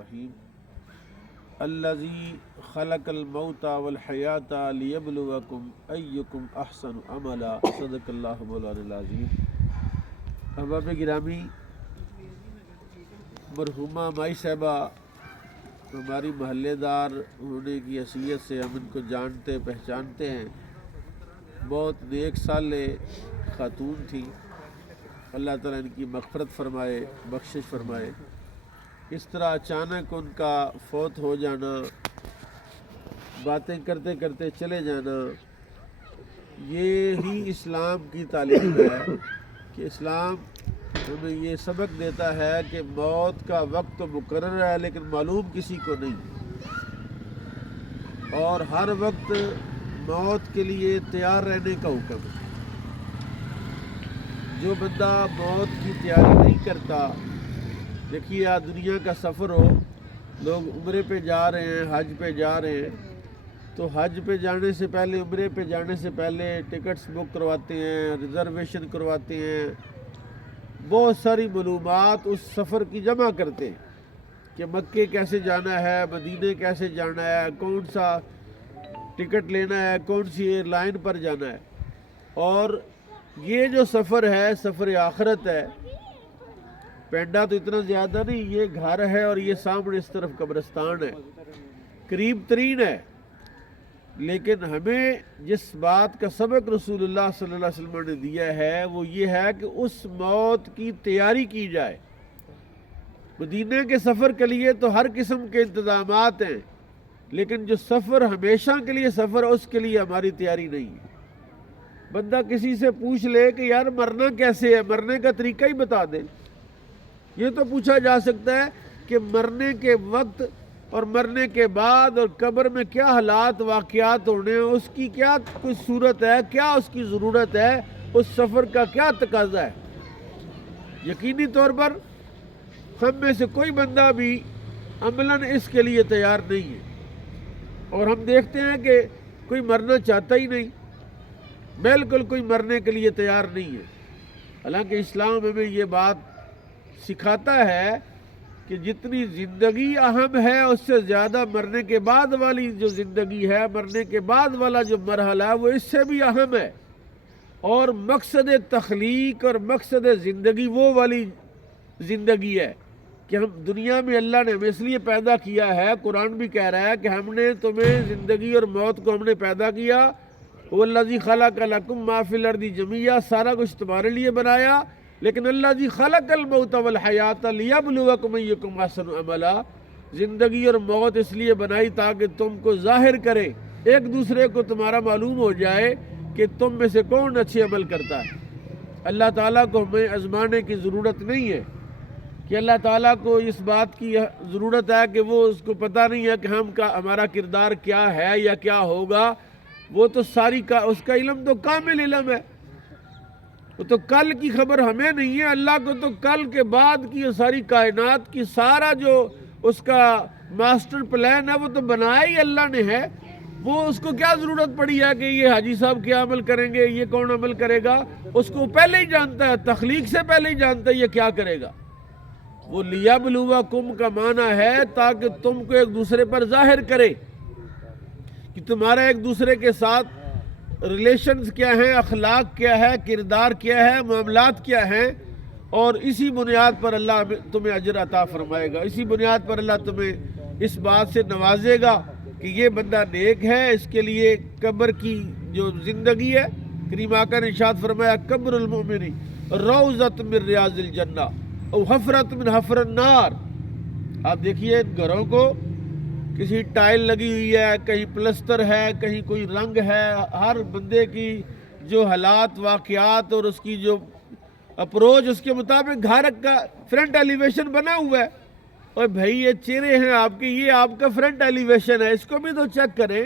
الرحیم الذی خلق الموت والحیات لیبلوکم ایکم احسن عملا صدق اللہ مولانا العظیم۔ احباب گرامی، مرحومہ مائی صاحبہ ہماری محلے دار ہونے کی حیثیت سے ہم ان کو جانتے پہچانتے ہیں۔ بہت نیک صالح خاتون تھی، اللہ تعالیٰ ان کی مغفرت فرمائے، بخشش فرمائے۔ اس طرح اچانک ان کا فوت ہو جانا، باتیں کرتے کرتے چلے جانا، یہ ہی اسلام کی تعلیم ہے کہ اسلام ہمیں یہ سبق دیتا ہے کہ موت کا وقت تو مقرر ہے لیکن معلوم کسی کو نہیں، اور ہر وقت موت کے لیے تیار رہنے کا حکم ہے۔ جو بندہ موت کی تیاری نہیں کرتا، دیکھیے آج دنیا کا سفر ہو، لوگ عمرے پہ جا رہے ہیں، حج پہ جا رہے ہیں، تو حج پہ جانے سے پہلے، عمرے پہ جانے سے پہلے ٹکٹس بک کرواتے ہیں، ریزرویشن کرواتے ہیں، بہت ساری معلومات اس سفر کی جمع کرتے ہیں کہ مکے کیسے جانا ہے، مدینے کیسے جانا ہے، کون سا ٹکٹ لینا ہے، کون سی ایئر لائن پر جانا ہے۔ اور یہ جو سفر ہے، سفر آخرت ہے۔ پینڈا تو اتنا زیادہ نہیں، یہ گھر ہے اور یہ سامنے اس طرف قبرستان ہے، قریب ترین ہے۔ لیکن ہمیں جس بات کا سبق رسول اللہ صلی اللہ علیہ وسلم نے دیا ہے وہ یہ ہے کہ اس موت کی تیاری کی جائے۔ مدینے کے سفر کے لیے تو ہر قسم کے انتظامات ہیں، لیکن جو سفر ہمیشہ کے لیے سفر ہے اس کے لیے ہماری تیاری نہیں ہے۔ بندہ کسی سے پوچھ لے کہ یار مرنا کیسے ہے، مرنے کا طریقہ ہی بتا دے۔ یہ تو پوچھا جا سکتا ہے کہ مرنے کے وقت اور مرنے کے بعد اور قبر میں کیا حالات واقعات ہونے ہیں، اس کی کیا کوئی صورت ہے، کیا اس کی ضرورت ہے، اس سفر کا کیا تقاضا ہے۔ یقینی طور پر ہم میں سے کوئی بندہ بھی عملاً اس کے لیے تیار نہیں ہے، اور ہم دیکھتے ہیں کہ کوئی مرنا چاہتا ہی نہیں، بالکل کوئی مرنے کے لیے تیار نہیں ہے۔ حالانکہ اسلام ہمیں یہ بات سکھاتا ہے کہ جتنی زندگی اہم ہے اس سے زیادہ مرنے کے بعد والی جو زندگی ہے، مرنے کے بعد والا جو مرحلہ ہے وہ اس سے بھی اہم ہے۔ اور مقصد تخلیق اور مقصد زندگی وہ والی زندگی ہے کہ ہم دنیا میں اللہ نے ہمیں اس لیے پیدا کیا ہے۔ قرآن بھی کہہ رہا ہے کہ ہم نے تمہیں زندگی اور موت کو ہم نے پیدا کیا، وَالَّذِي خَلَقَ لَكُم مَّا فِي الْأَرْضِ جَمِيعًا، سارا کچھ تمہارے لیے بنایا، لیکن الَّذِي خَلَقَ الْمَوْتَ وَالْحَيَاةَ لِيَبْلُوَكُمْ أَيُّكُمْ أَحْسَنُ عَمَلًا۔ زندگی اور موت اس لیے بنائی تاکہ تم کو ظاہر کرے، ایک دوسرے کو تمہارا معلوم ہو جائے کہ تم میں سے کون اچھے عمل کرتا ہے۔ اللہ تعالیٰ کو ہمیں آزمانے کی ضرورت نہیں ہے، کہ اللہ تعالیٰ کو اس بات کی ضرورت ہے کہ وہ اس کو پتہ نہیں ہے کہ ہمارا کردار کیا ہے یا کیا ہوگا۔ وہ تو اس کا علم تو کامل علم ہے، وہ تو کل کی خبر ہمیں نہیں ہے۔ اللہ کو تو کل کے بعد کی ساری کائنات کی سارا جو اس کا ماسٹر پلان ہے وہ تو بنایا ہی اللہ نے ہے۔ وہ اس کو کیا ضرورت پڑی ہے کہ یہ حاجی صاحب کیا عمل کریں گے، یہ کون عمل کرے گا؟ اس کو پہلے ہی جانتا ہے، تخلیق سے پہلے ہی جانتا ہے یہ کیا کرے گا۔ وہ لیبلوکم کا معنی ہے تاکہ تم کو ایک دوسرے پر ظاہر کرے کہ تمہارا ایک دوسرے کے ساتھ ریلیشنز کیا ہیں، اخلاق کیا ہے، کردار کیا ہے، معاملات کیا ہیں، اور اسی بنیاد پر اللہ تمہیں اجر عطا فرمائے گا۔ اسی بنیاد پر اللہ تمہیں اس بات سے نوازے گا کہ یہ بندہ نیک ہے، اس کے لیے قبر کی جو زندگی ہے، کریم آقا نے ارشاد فرمایا قبر المؤمن روضۃ من ریاض الجنہ او حفرۃ من حفر النار۔ آپ دیکھیے ان گھروں کو، کسی ٹائل لگی ہوئی ہے، کہیں پلسٹر ہے، کہیں کوئی رنگ ہے، ہر بندے کی جو حالات واقعات اور اس کی جو اپروچ اس کے مطابق گھر کا فرنٹ ایلیویشن بنا ہوا ہے۔ اور بھائی یہ چہرے ہیں آپ کے، یہ آپ کا فرنٹ ایلیویشن ہے، اس کو بھی تو چیک کریں،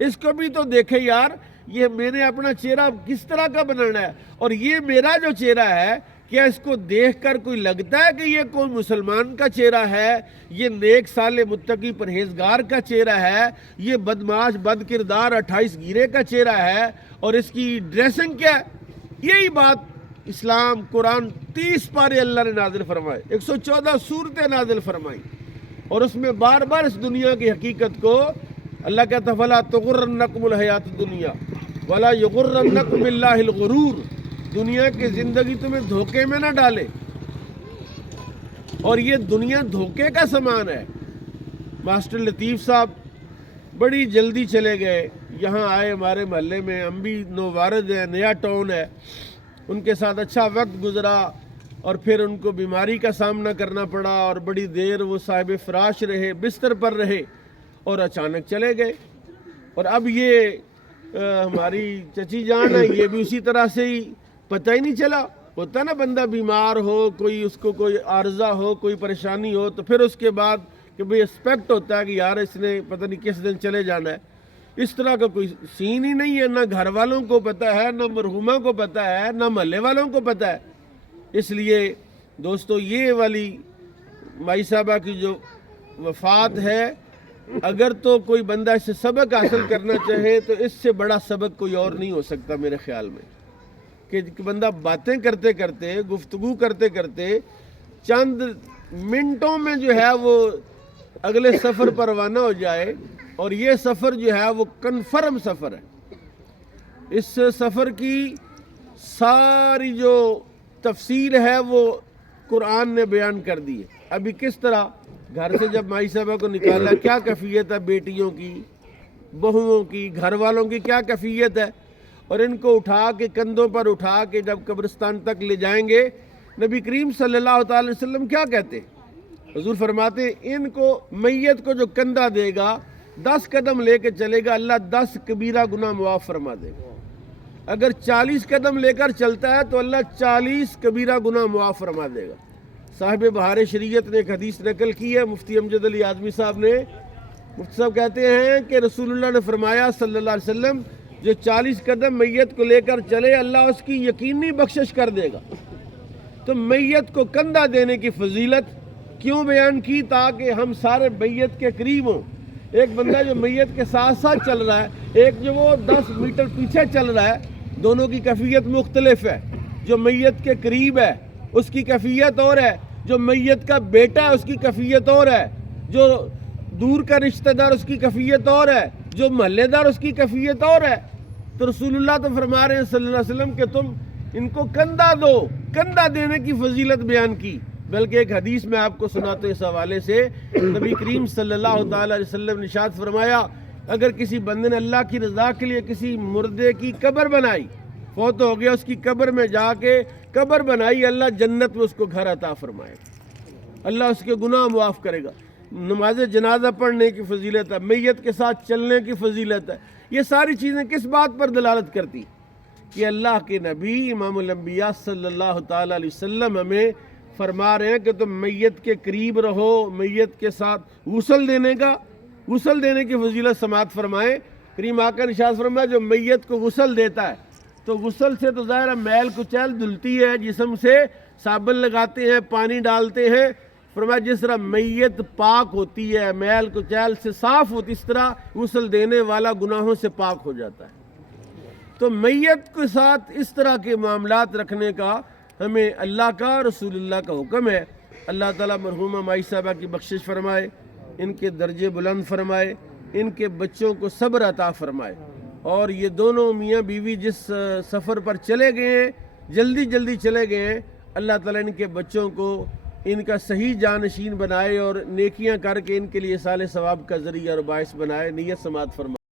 اس کو بھی تو دیکھیں یار، یہ میں نے اپنا چہرہ کس طرح کا بنانا ہے، اور یہ میرا جو چہرہ ہے کیا اس کو دیکھ کر کوئی لگتا ہے کہ یہ کوئی مسلمان کا چہرہ ہے، یہ نیک صالح متقی پرہیزگار کا چہرہ ہے، یہ بدمعاش بد کردار 28 گیرے کا چہرہ ہے، اور اس کی ڈریسنگ کیا ہے؟ یہی بات اسلام قرآن 30 پارے اللہ نے نازل فرمائے، 114 سورتیں نازل فرمائی، اور اس میں بار بار اس دنیا کی حقیقت کو اللہ کہتا فلا تغرنکم الحیات الدنیا ولا یغرنکم باللہ الغرور، دنیا کی زندگی تمہیں دھوکے میں نہ ڈالے، اور یہ دنیا دھوکے کا سامان ہے۔ ماسٹر لطیف صاحب بڑی جلدی چلے گئے، یہاں آئے ہمارے محلے میں، ہم بھی نووارد ہیں، نیا ٹاؤن ہے، ان کے ساتھ اچھا وقت گزرا، اور پھر ان کو بیماری کا سامنا کرنا پڑا، اور بڑی دیر وہ صاحب فراش رہے، بستر پر رہے، اور اچانک چلے گئے۔ اور اب یہ ہماری چچی جان ہے، یہ بھی اسی طرح سے ہی پتہ ہی نہیں چلا۔ ہوتا ہے نا، بندہ بیمار ہو، کوئی اس کو کوئی عارضہ ہو، کوئی پریشانی ہو، تو پھر اس کے بعد کہ بھئی ایکسپیکٹ ہوتا ہے کہ یار اس نے پتہ نہیں کس دن چلے جانا ہے۔ اس طرح کا کوئی سین ہی نہیں ہے، نہ گھر والوں کو پتہ ہے، نہ مرحومہ کو پتہ ہے، نہ محلے والوں کو پتہ ہے۔ اس لیے دوستو یہ والی مائی صاحبہ کی جو وفات ہے، اگر تو کوئی بندہ اس سے سبق حاصل کرنا چاہے تو اس سے بڑا سبق کوئی اور نہیں ہو سکتا میرے خیال میں، کہ بندہ باتیں کرتے کرتے، گفتگو کرتے کرتے چند منٹوں میں جو ہے وہ اگلے سفر پر روانہ ہو جائے، اور یہ سفر جو ہے وہ کنفرم سفر ہے۔ اس سفر کی ساری جو تفصیل ہے وہ قرآن نے بیان کر دی ہے۔ ابھی کس طرح گھر سے جب مائی صاحبہ کو نکالا، کیا کیفیت ہے بیٹیوں کی، بہوؤں کی، گھر والوں کی کیا کیفیت ہے، اور ان کو اٹھا کے کندھوں پر اٹھا کے جب قبرستان تک لے جائیں گے، نبی کریم صلی اللہ تعالی وسلم کیا کہتے ہیں؟ حضور فرماتے ہیں ان کو، میت کو جو کندھا دے گا، 10 قدم لے کے چلے گا، اللہ 10 کبیرہ گناہ معاف فرما دے گا۔ اگر 40 قدم لے کر چلتا ہے تو اللہ 40 کبیرہ گناہ معاف فرما دے گا۔ صاحب بہار شریعت نے ایک حدیث نقل کی ہے، مفتی امجد علی اعظمی صاحب نے۔ مفتی صاحب کہتے ہیں کہ رسول اللہ نے فرمایا صلی اللہ علیہ وسلم، جو 40 قدم میت کو لے کر چلے، اللہ اس کی یقینی بخشش کر دے گا۔ تو میت کو کندھا دینے کی فضیلت کیوں بیان کی؟ تاکہ ہم سارے میت کے قریب ہوں۔ ایک بندہ جو میت کے ساتھ ساتھ چل رہا ہے، ایک جو وہ 10 میٹر پیچھے چل رہا ہے، دونوں کی کیفیت مختلف ہے۔ جو میت کے قریب ہے اس کی کیفیت اور ہے، جو میت کا بیٹا ہے اس کی کیفیت اور ہے، جو دور کا رشتہ دار اس کی کیفیت اور ہے، جو محلے دار اس کی کیفیت اور ہے۔ تو رسول اللہ تو فرما رہے ہیں صلی اللہ علیہ وسلم کہ تم ان کو کندھا دو، کندھا دینے کی فضیلت بیان کی۔ بلکہ ایک حدیث میں آپ کو سناتے اس حوالے سے، نبی کریم صلی اللہ تعالی علیہ وسلم نے ارشاد فرمایا، اگر کسی بندے نے اللہ کی رضا کے لیے کسی مردے کی قبر بنائی، فوت ہو گیا، اس کی قبر میں جا کے قبر بنائی، اللہ جنت میں اس کو گھر عطا فرمائے، اللہ اس کے گناہ معاف کرے گا۔ نماز جنازہ پڑھنے کی فضیلت ہے، میت کے ساتھ چلنے کی فضیلت ہے۔ یہ ساری چیزیں کس بات پر دلالت کرتی؟ کہ اللہ کے نبی امام الانبیاء صلی اللہ تعالی علیہ وسلم ہمیں فرما رہے ہیں کہ تم میت کے قریب رہو، میت کے ساتھ غسل دینے کی فضیلت سماعت فرمائیں۔ کریم آقا نے ارشاد فرمایا، جو میت کو غسل دیتا ہے تو غسل سے تو ظاہر میل کچیل دھلتی ہے، جسم سے صابن لگاتے ہیں، پانی ڈالتے ہیں، فرمایا جس طرح میت پاک ہوتی ہے، میل کچیل سے صاف ہوتی، اس طرح غسل دینے والا گناہوں سے پاک ہو جاتا ہے۔ تو میت کے ساتھ اس طرح کے معاملات رکھنے کا ہمیں اللہ کا، رسول اللہ کا حکم ہے۔ اللہ تعالیٰ مرحومہ مائی صاحبہ کی بخشش فرمائے، ان کے درجے بلند فرمائے، ان کے بچوں کو صبر عطا فرمائے، اور یہ دونوں میاں بیوی جس سفر پر چلے گئے ہیں، جلدی چلے گئے ہیں، اللہ تعالیٰ ان کے بچوں کو ان کا صحیح جانشین بنائے، اور نیکیاں کر کے ان کے لیے سال ثواب کا ذریعہ اور باعث بنائے۔ نیت سماعت فرمائے۔